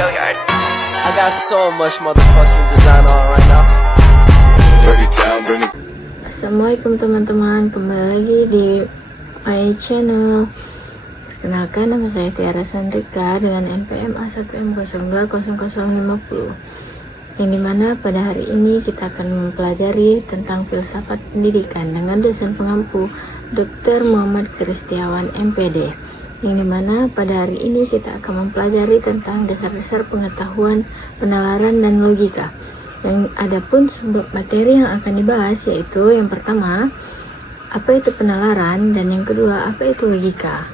I got so much motherfucking design on right now. Assalamualaikum teman-teman, kembali lagi di my channel. Perkenalkan, nama saya Tiara Sandrika dengan NPM A1M020050, yang dimana pada hari ini kita akan mempelajari tentang filsafat pendidikan dengan dosen pengampu Dr. Muhammad Kristiawan MPD, yang dimana pada hari ini kita akan mempelajari tentang dasar-dasar pengetahuan, penalaran, dan logika. Yang adapun sumber materi yang akan dibahas yaitu yang pertama, apa itu penalaran, dan yang kedua, apa itu logika.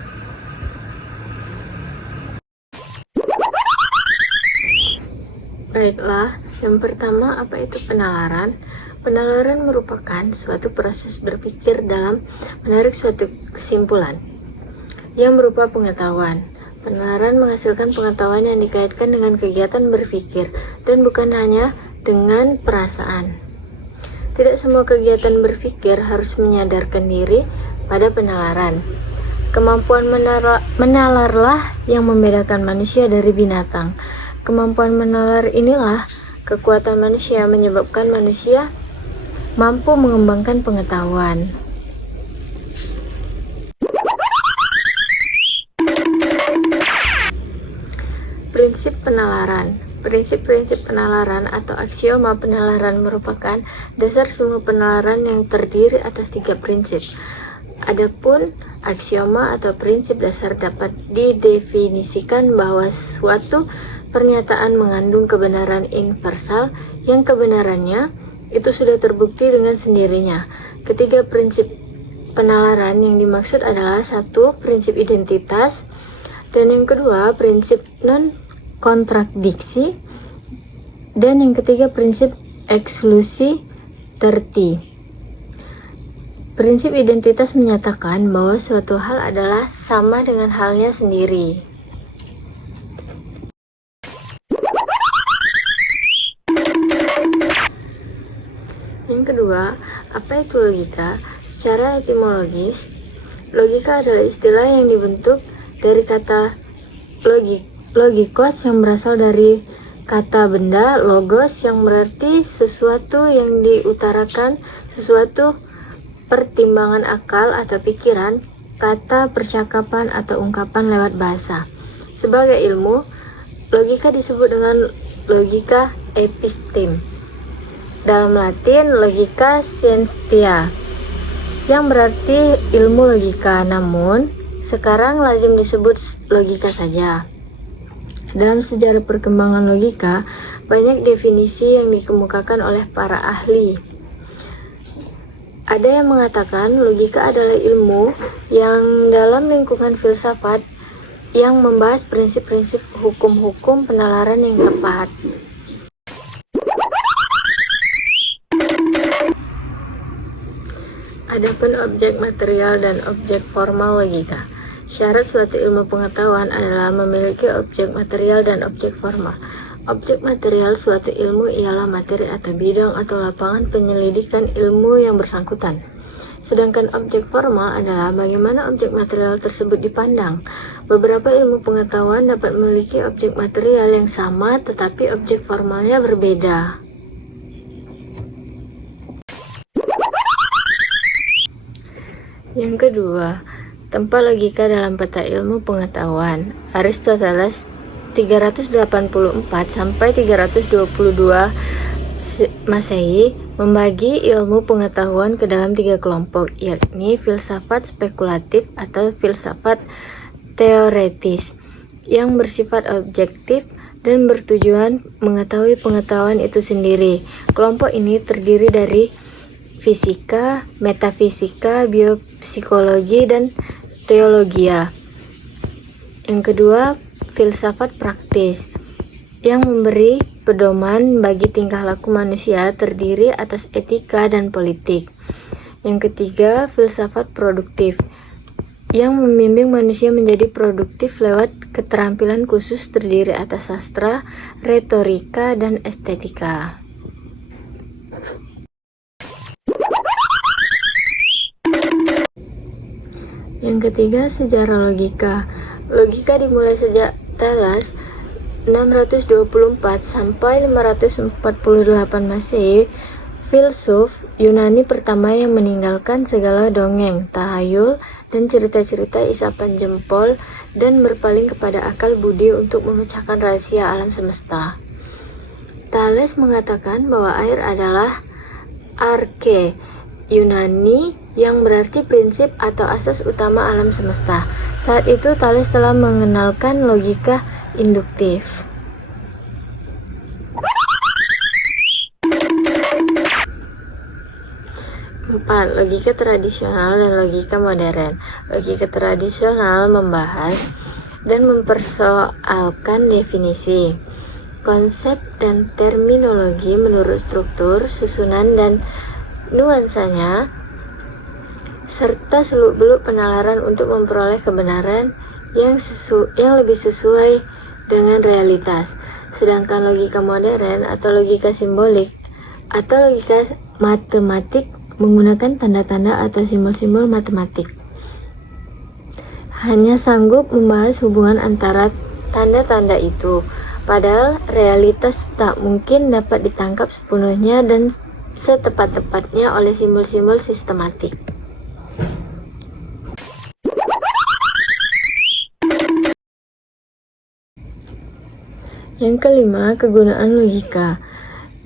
Baiklah, yang pertama, apa itu penalaran? Penalaran merupakan suatu proses berpikir dalam menarik suatu kesimpulan yang berupa pengetahuan. Penalaran menghasilkan pengetahuan yang dikaitkan dengan kegiatan berpikir dan bukan hanya dengan perasaan. Tidak semua kegiatan berpikir harus menyadarkan diri pada penalaran. Kemampuan menalarlah yang membedakan manusia dari binatang. Kemampuan menalar inilah kekuatan manusia menyebabkan manusia mampu mengembangkan pengetahuan. Prinsip penalaran. Prinsip-prinsip penalaran atau aksioma penalaran merupakan dasar semua penalaran yang terdiri atas 3 prinsip. Adapun aksioma atau prinsip dasar dapat didefinisikan bahwa suatu pernyataan mengandung kebenaran universal yang kebenarannya itu sudah terbukti dengan sendirinya. Ketiga prinsip penalaran yang dimaksud adalah 1. Prinsip identitas, dan yang kedua prinsip non-kontradiksi, dan yang ketiga prinsip eksklusi terti. Prinsip identitas menyatakan bahwa suatu hal adalah sama dengan halnya sendiri. Yang kedua, apa itu logika? Secara etimologis, logika adalah istilah yang dibentuk dari kata logikos yang berasal dari kata benda, logos yang berarti sesuatu yang diutarakan, sesuatu pertimbangan akal atau pikiran, kata percakapan atau ungkapan lewat bahasa. Sebagai ilmu, logika disebut dengan logika episteme. Dalam Latin, logika scientia, yang berarti ilmu logika, namun sekarang lazim disebut logika saja. Dalam sejarah perkembangan logika, banyak definisi yang dikemukakan oleh para ahli. Ada yang mengatakan logika adalah ilmu yang dalam lingkungan filsafat yang membahas prinsip-prinsip hukum-hukum penalaran yang tepat. Adapun objek material dan objek formal logika. Syarat suatu ilmu pengetahuan adalah memiliki objek material dan objek formal. Objek material suatu ilmu ialah materi atau bidang atau lapangan penyelidikan ilmu yang bersangkutan. Sedangkan objek formal adalah bagaimana objek material tersebut dipandang. Beberapa ilmu pengetahuan dapat memiliki objek material yang sama tetapi objek formalnya berbeda. Yang kedua, tempat logika dalam peta ilmu pengetahuan. Aristoteles 384 sampai 322 Masehi membagi ilmu pengetahuan ke dalam 3 kelompok, yakni filsafat spekulatif atau filsafat teoretis yang bersifat objektif dan bertujuan mengetahui pengetahuan itu sendiri. Kelompok ini terdiri dari fisika, metafisika, biopsikologi, dan teologia. Yang kedua, filsafat praktis yang memberi pedoman bagi tingkah laku manusia terdiri atas etika dan politik. Yang ketiga, filsafat produktif yang membimbing manusia menjadi produktif lewat keterampilan khusus terdiri atas sastra, retorika, dan estetika. Yang ketiga, sejarah logika. Logika dimulai sejak Thales 624 sampai 548 Masehi, filsuf Yunani pertama yang meninggalkan segala dongeng, tahayul, dan cerita-cerita isapan jempol dan berpaling kepada akal budi untuk memecahkan rahasia alam semesta. Thales mengatakan bahwa air adalah arche Yunani yang berarti prinsip atau asas utama alam semesta. Saat itu Thales telah mengenalkan logika induktif. 4. Logika tradisional dan logika modern. Logika tradisional membahas dan mempersoalkan definisi, konsep dan terminologi menurut struktur, susunan, dan nuansanya, serta seluk-beluk penalaran untuk memperoleh kebenaran yang lebih sesuai dengan realitas. Sedangkan logika modern atau logika simbolik atau logika matematik menggunakan tanda-tanda atau simbol-simbol matematik. Hanya sanggup membahas hubungan antara tanda-tanda itu, padahal realitas tak mungkin dapat ditangkap sepenuhnya dan setepat-tepatnya oleh simbol-simbol sistematik. Yang kelima, kegunaan logika.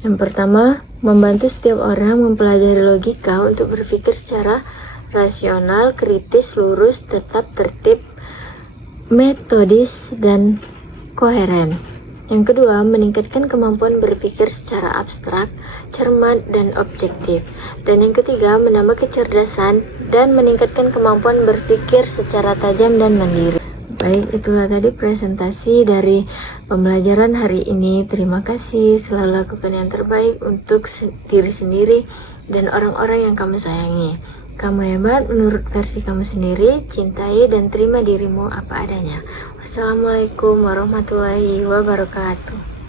Yang pertama, membantu setiap orang mempelajari logika untuk berpikir secara rasional, kritis, lurus, tetap, tertib, metodis, dan koheren. Yang kedua, meningkatkan kemampuan berpikir secara abstrak, cermat, dan objektif. Dan yang ketiga, menambah kecerdasan dan meningkatkan kemampuan berpikir secara tajam dan mandiri. Baik, itulah tadi presentasi dari pembelajaran hari ini. Terima kasih, selalu lakukan yang terbaik untuk diri sendiri dan orang-orang yang kamu sayangi. Kamu hebat menurut versi kamu sendiri, cintai dan terima dirimu apa adanya. Wassalamualaikum warahmatullahi wabarakatuh.